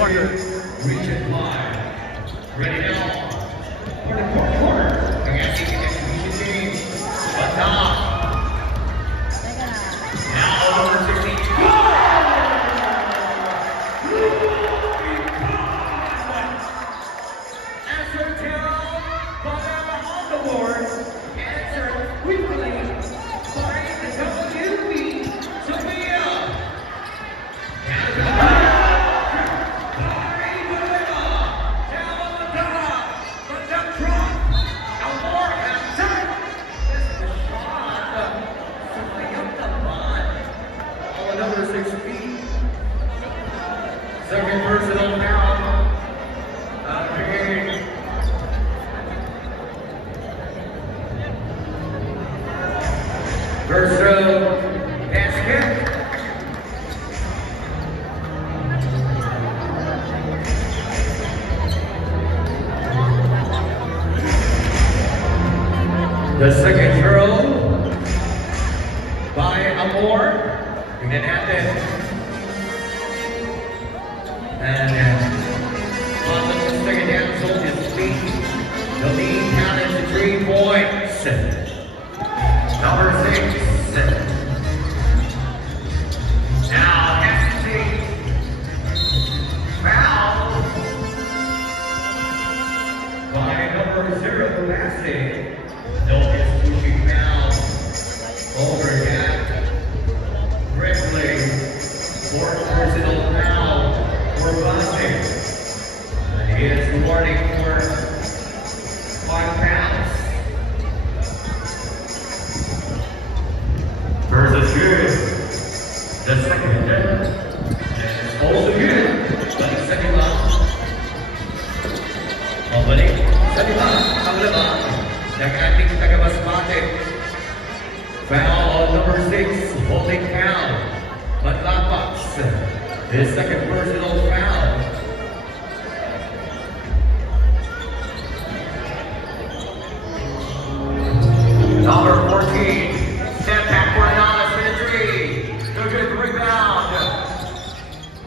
Walker. Region 5. Ready now. For the fourth quarter. Against the distribution team. Batam. Now number 16. Answer down. Batam on the board. Answer quickly. By the WB. Sophia. Second personal foul. First row, pass kick. The second throw by Amor. And then Athens. And on the second down, sold his feet. The lead counted to 3 points. Number 6. Now, SC. Foul. By number 0, Lassie. No, it's pushing foul. Over Jack. Ripley. Fourth personal foul. For Boston. And he is warning for 5 fouls. Versus good. The second. And also good. Balik sa lima. Balik sa lima. Ang lima. Ng ating taga-Masbate. Foul on number 6. Holding foul. Matlapas. His second personal foul. Number 14, step back for Adonis for the 3. Good rebound.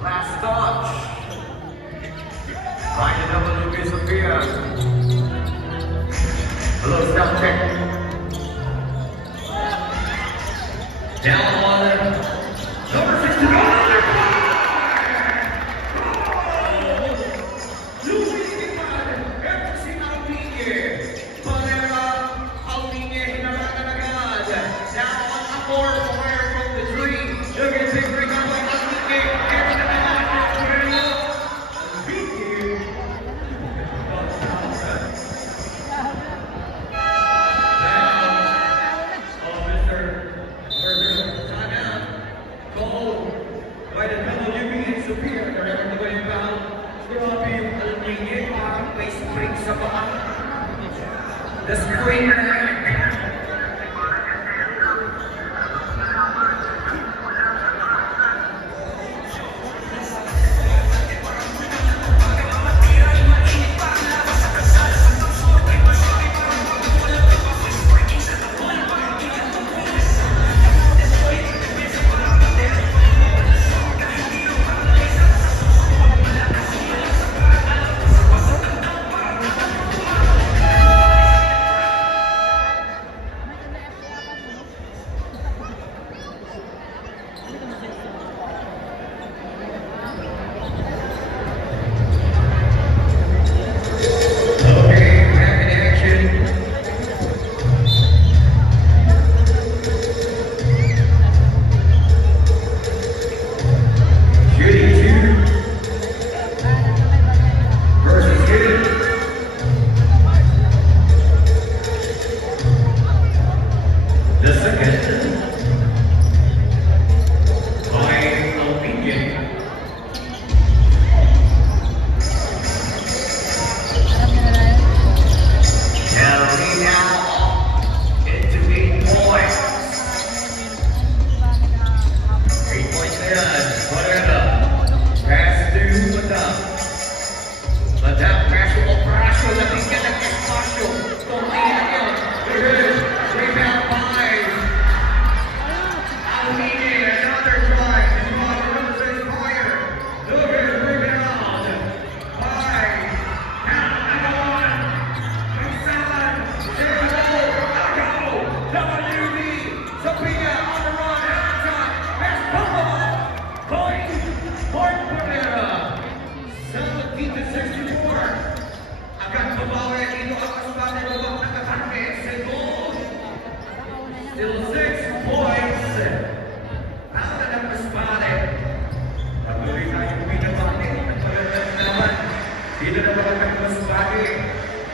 Last touch. Right to double Lucas Sophia. A little step check. Down on number 69. The screen.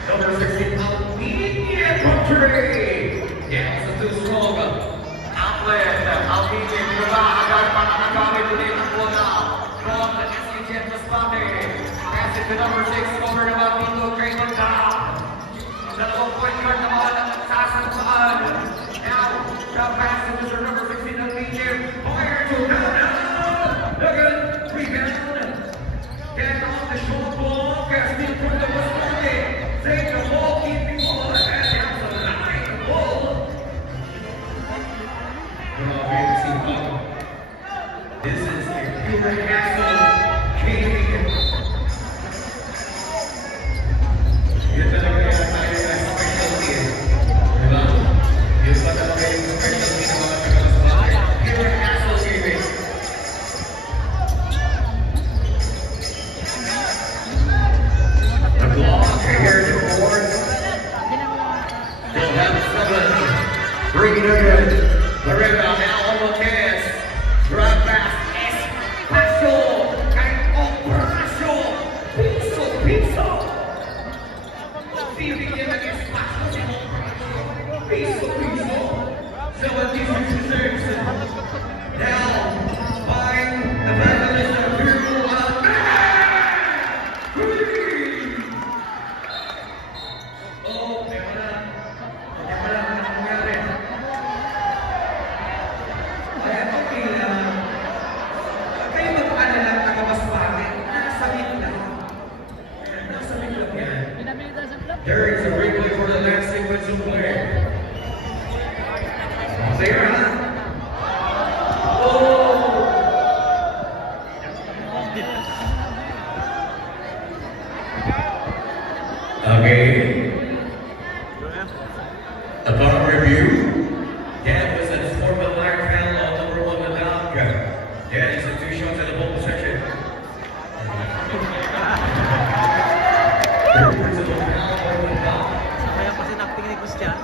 Number 16, Alpine Country. Yes, too strong. Outlet, Alpine, agad makakagamit ulit ang bola from the SKGF Masbate. Pass it to number 6, over naman dito, Trey Magdala. Dalawang point guard naman ang sasasaan. Now, the pass it to number 16 ng PGF. Fire to Nana. Again, rebound. Get off the short ball. Casting from the Masbate. Take the ball, keeping ball, and down to the line. Ball. This is a pure castle king. Yun talaga yung specialty. Diba? Yun pa talaga yung specialty ng mga taga-Masbate. Pure castle gaming. The clock here to board. They'll have 7. Bringing it in. The rebound now on Marquez. Drive fast. Espacio. Operacio. Piso. See if he can get an espacio. Piso. 17-6. Now, find the medalist of Peru. Oh, there is a replay for the last sequence of play. There, huh? Oh! Okay. Upon review, that was a formal black foul on number 1 Nadalka. That is a 2 shots at the ball possession. Kaya pa sinakting ni Christian.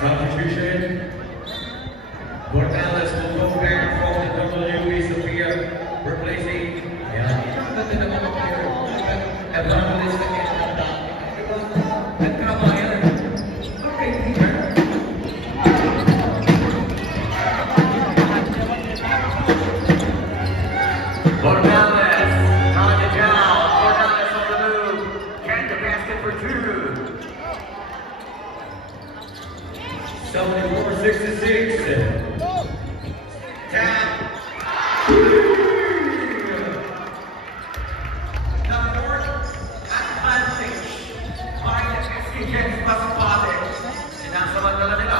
Substitution. Morales will go back from the WB Sophia, replacing Morales, on the down. Morales on the move. Can the basket for 2. 74-66. Tap. The fourth advantage by the SKGF Masbate. Sinasamantala nila.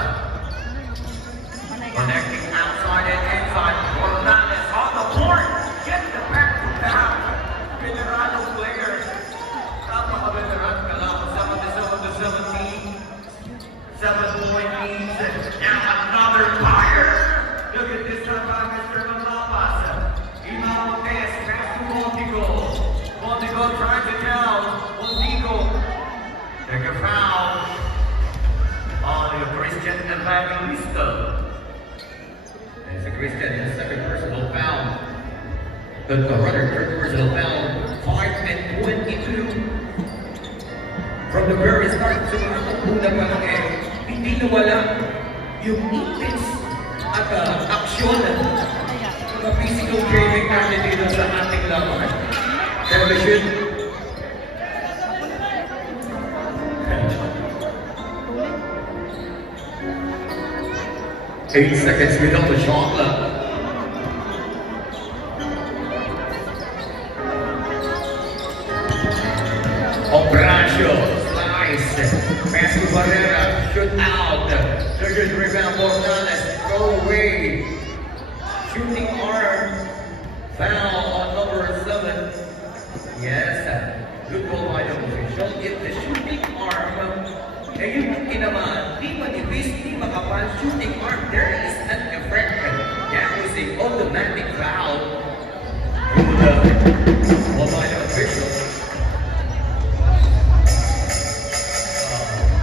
Connecting outside and inside. Morales on the board. Get the back down. Veterano players. Napaka-veteran ka lang. 77-17. 7-point lead. Now another fire. Look at this time by Mr. Malapas. Imamontes, pass to Montigo. Montigo drives it down. Montigo. Take a foul on the Christian Evangelista. There's a Christian, his second personal foul. But the runner, third personal foul. 5 and 22. From the very start to the hindi nawala yung intense at aksyon ng physical training natin dito sa ating laban. Television. 8 seconds without the shot left. Operacio, slice, pass to Barrera, shoot out, surgeon rebound, Morales, go shooting arm foul on number 7. Yes, good call by the official. If the shooting arm, yung naman, di manipis, di makapal shooting arm, there is an effect. That was the automatic foul. Call by the official.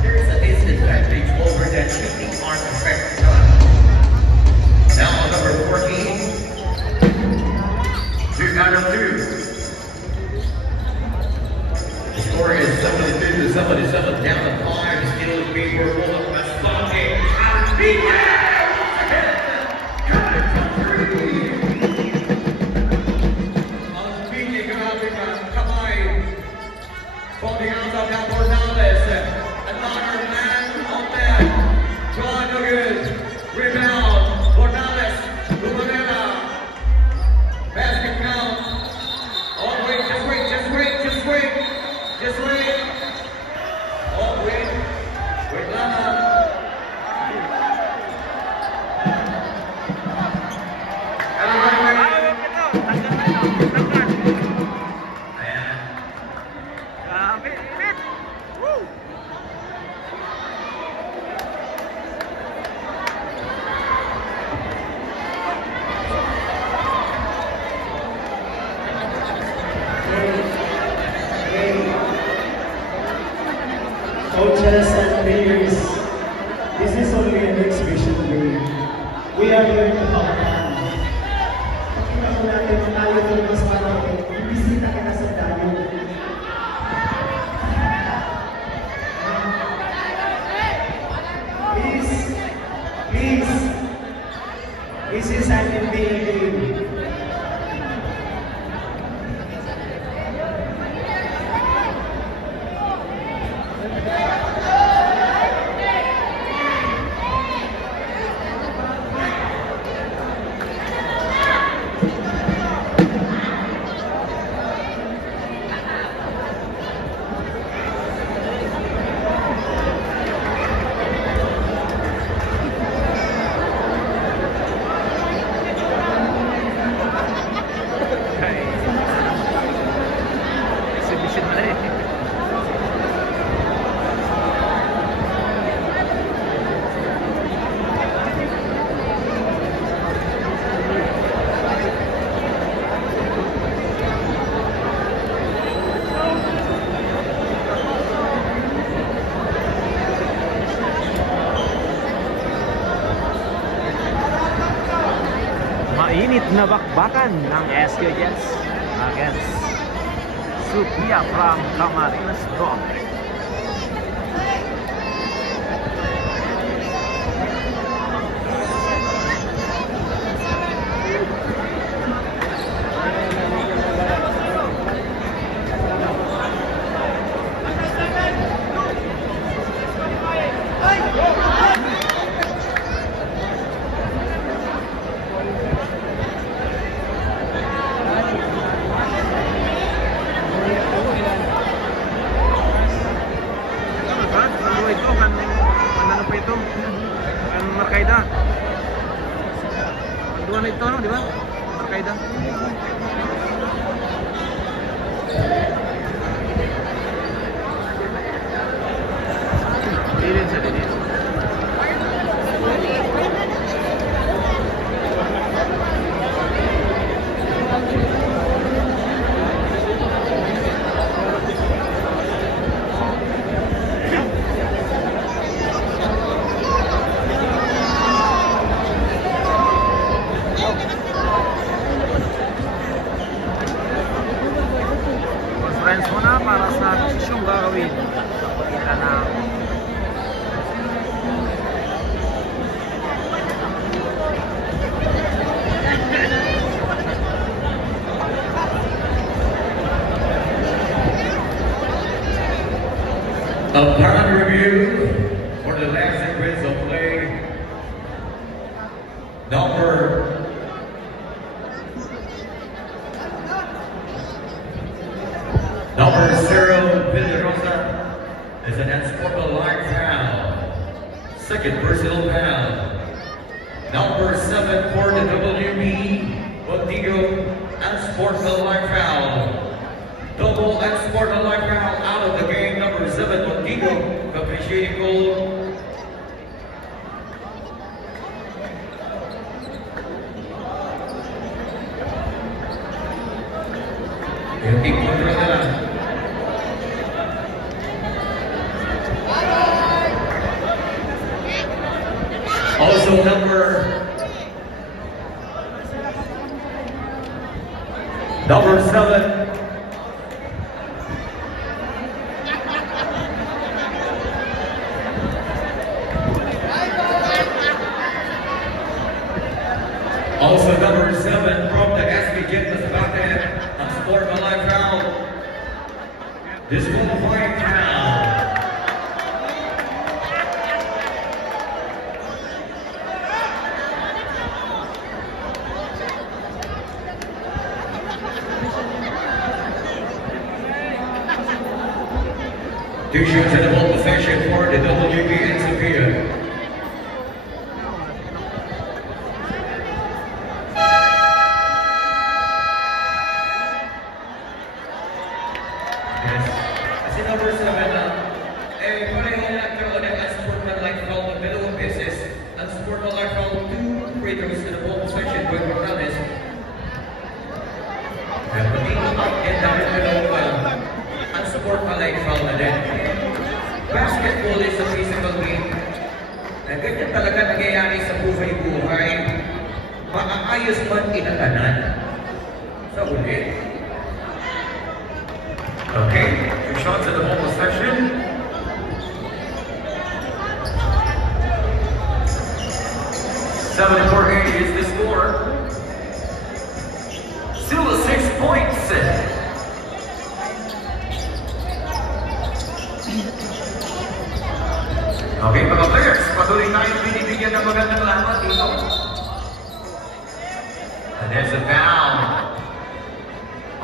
There is a disadvantage over that shooting arm effect. Now on number 14, 2 out of 2. The score is 72 to 77, down to 5. Still being worked on by Spante. And Spante grabe ka, kamay. From the outside now, Bornales. Another man on that. John Nugget. Rebound. Bornales. Lumanera. Basket count. Oh, wait, just wait, just wait, just wait. Just wait. Oh, wait. Wait lang. Everybody wait. Ayan. Woo! Coaches and players, this is only an exhibition game. We are here to have fun. Pakita ko natin tayo ng mas marami. Ibisita kita sa tayo. Please. This is an NBA game. Mainit na bakbakan ng SK Jets against Sophia from Camarines Norte. Markaida. Dua na ito, no? Di ba? Markaida. Dilin sa dilin. Conference muna para sa desisyong gagawin sa pagitan ng upon review for the last sequence of play, number 0, Villarosa is an unspoken line foul. Second personal foul. Number 7 for the WB, Montigo and Sportville Life Foul. Double and Sportville Life Foul out of the game. Number 7, Montigo, appreciating goal. Also number 7. Also number 7 from the SB Gymnast Masbate on Sportville Life Foul. Disqualifying foul. Two shots in the ball possession for the WB and Sophia. Kasi number 7 pareho na nagkaroon ng unsportman like foul ng dalawang beses. Unsportman like foul 2 free throws in the ball possession with Morales. Pero hindi ko and dahil dalawang unsportman like foul na din. Basketball is a physical game. Ganyan talaga nangyayari sa buhay-buhay. Maayos man inatanan sa ulit. Okay, 2 shots in the ball possession. Seven for 8 is the score. Still 6 points. Okay, mga players, patuloy tayong binibigyan ng magandang lahat dito. And there's a foul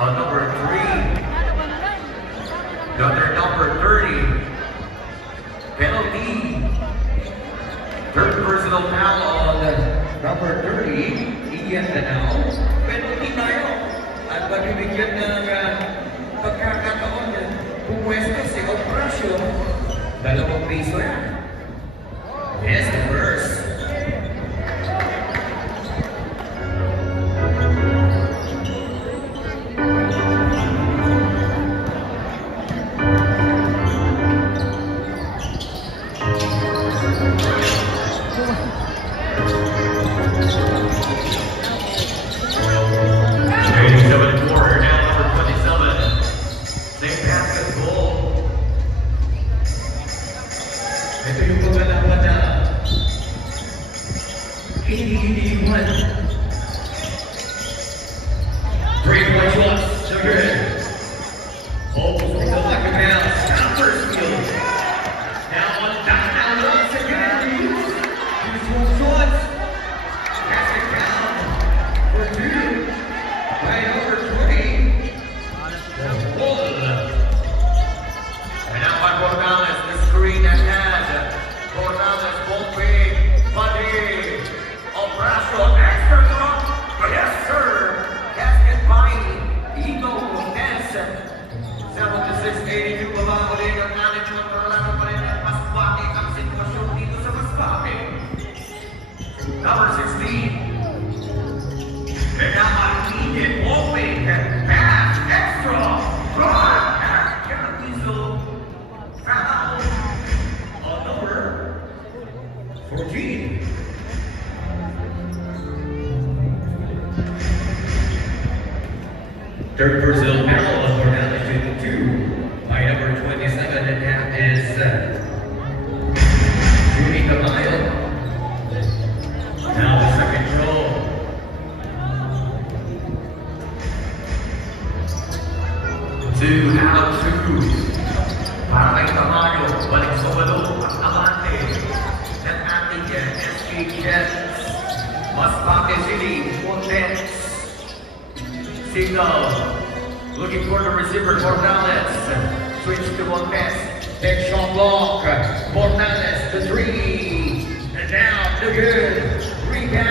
on number 3. Number 30. Penalty. Third personal foul on number 30. Iyan na now. Penalty tayo. At magbibigyan ng pagkakataon pumwesto si Operasyon. 2 piso yan. Yes, the first. Ito yung pagkalaban na hindi iwan. 3-point shot, so good. Almost picked up like a mouse. Counter steal. Now on down once again. 2 shots. Pass it down for 2 by number 20. That's Bull. And now by Morales, the screen that has Morales, Volpe, Buddy, Obrazo, extra drop. Yes, sir. Basket by Eagle Cortez. 76-82 babago din ang management para lang pa rin ang Masbate ang sitwasyon dito sa Masbate. Number 16. Kaya Martinez, Volpe, pass, extra, drive, Carapizo, foul on number 14. Third personal foul on Morales to 2 by number 27, and that is Judy Camayo. Now the second row. Two out, 2. Para kay Camayo, balik sa walo, ang amante ng ating SG Jets. Masbate City, Montes. Signal, looking for the receiver, Morales. Switch to Montes. Then shot block. Morales, the 3. And now, the good. Rebound.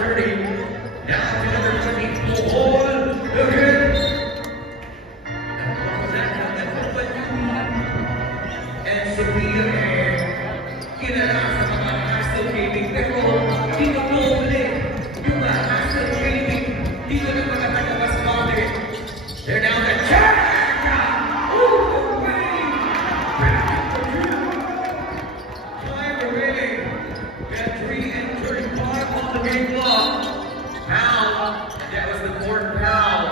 30. Now to number 20, Paul Duggan. And Sophia kinarasa mga hustle gaming. Pero dito doble yung mga hustle gaming. Dito ng mga taga-Masbate. They're now the check! Time remaining. We have 3 and 35 on the game clock. Pound. That was the fourth foul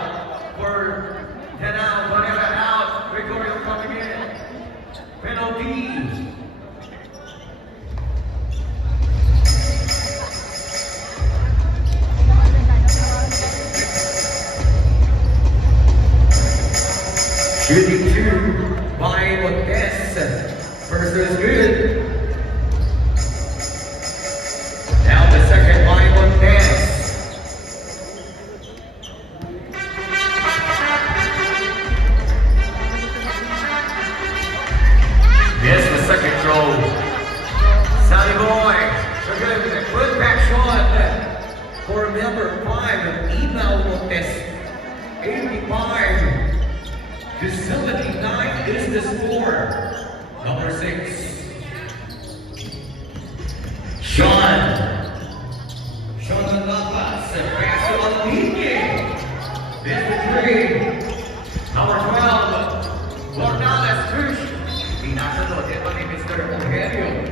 for Tenao. Whatever out. Gregorio coming in. Penalty. Shooting 2 by Montes. First is good. Now the second by Montes. Yes, the second throw. Sonny Boy. We're going to put back shot for number 5, Email Montes. 85 to 79 is the score. Number 6. Sean Lapas. Pass to Alvini. This is 3. Number 12. Morales Push. Pinasunod ito ni Mr. Rogelio.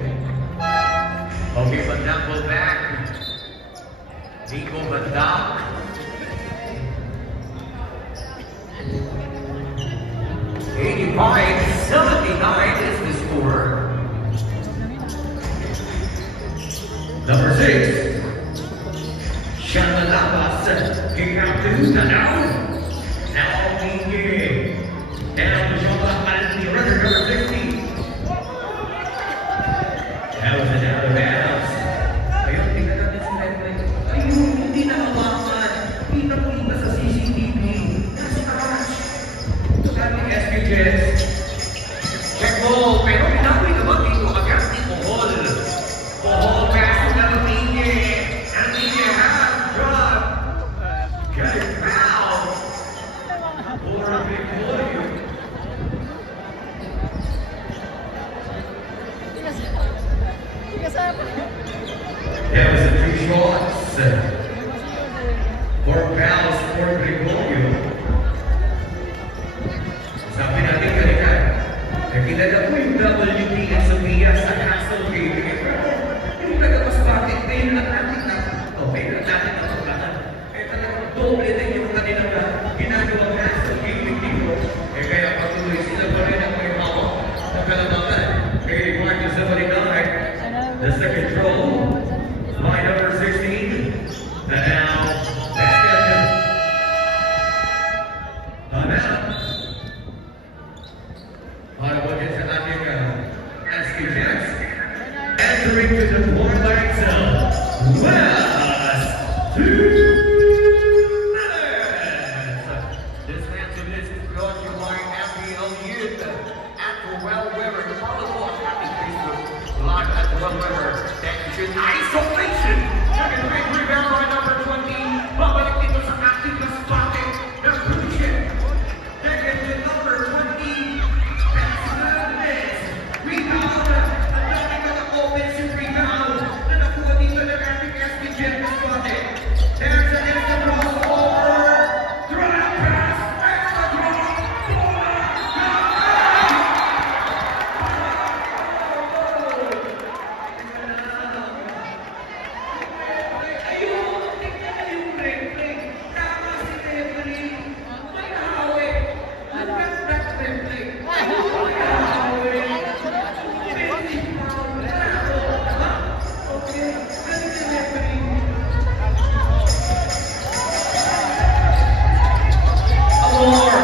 Okay, Bandang will back. Nico Bandang. 85-79 is the score. Number 6. Shanalabas. Kick out to Tanao. Now Inge. Down to Joma Almirada, number 60. That was an out of bounds. Ayun, tingnan natin sa replay. Ayun, hindi na hawakan. Kita-kita sa CCTV. Nasa taas. Sabi ni SPJS. Check ball, pero pinapoy naman dito agad ni Bohol. Bohol pass to number Inge. And Inge has drop. Get it foul. For Victoria. That was a 2 shots. 4 fouls for Gregorio. Sabi natin kanina, nakilala ko yung WP at Sophia sa Castle Gaming. Pero yung taga-Masbate, ngayon lang natin napaglahan. Eh talagang doble na yung kanilang ginagawang Castle Gaming dito. Eh kaya patuloy sila pa rin ang may hawak sa kalamangan. 85-79, the second throw by number 16. And now, second timeout. Entering to the twilight zone. West this match of this is brought to you by FPL Youth at Well River. Follow us on Facebook live at Well River. Action isolation. Second great rebound by number 20. Babalik dito sa active Masbate. Second to number 20. That's Hernandez. Rebound. Offensive rebound. Na nakuha dito ng ating SPJ Masbate. There's an instant crossover. Drive pass. And the drop. Ayun, tingnan na yung replay. Tama si referee. May hawi. Look at that replay. May hawi. Okay, galing si referee. Amor.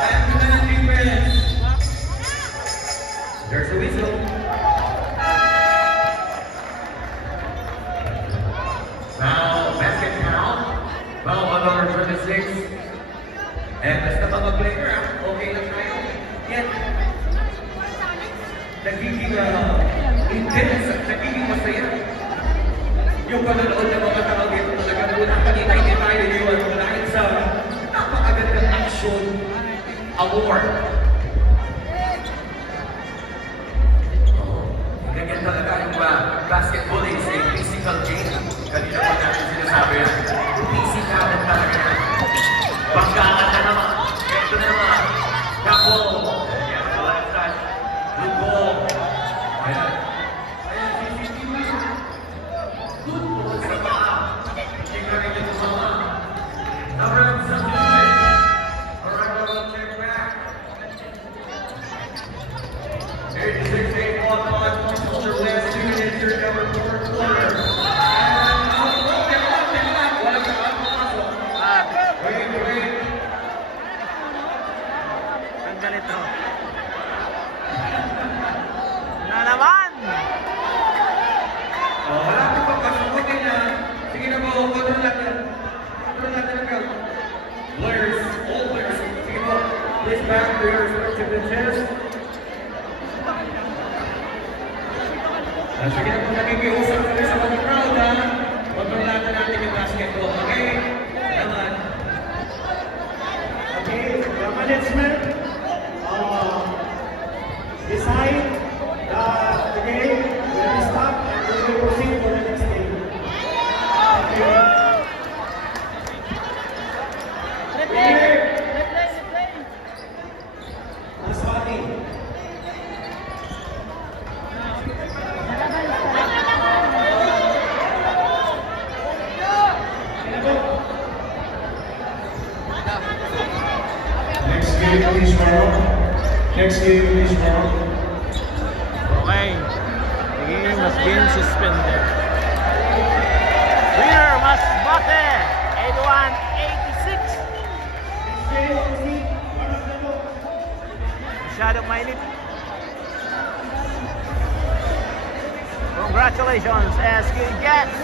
Back to the defense. There's the whistle. Foul, basket foul. Foul on number 26. And basta mga player, okay lang tayo. Yan. Nagiging intense at nagiging masaya. yung panonood ng mga tao dito talaga muna kanina hindi tayo iniwan dahil sa napakagandang action award. Ganyan talaga yung basketball is a physical game. Kanina pa natin sinasabi yan. Physical talaga yan. Banggaan na naman. Ito na naman. Kapo. Yan, left side. Good ball. Ayan. Ayan, CCTV. Good ball sa paa. Hindi ka rin ito sa mga. Naroon sa movement. Alright, we'll check back. 86-8-1-5. Culture West, 2 minutes, third number, fourth quarter. Wait. Ang ganito. Na naman! Malapit pa pasukutin niya. Sige na po, control lang yan. Control natin ang count. Players, all players. Sige po, please back to your respective benches. Sige na po, nakikiusap kami sa mga crowd ha. Control natin yung basketball, okay? Salamat. Okay, the management decide the game when we stop and we will proceed for the next game. Okay. Maswati. Please round. Next game, please round. Okay. The game was being suspended. Winner, Masbate, 81-86. Masyadong mainit. Congratulations, SK Jets.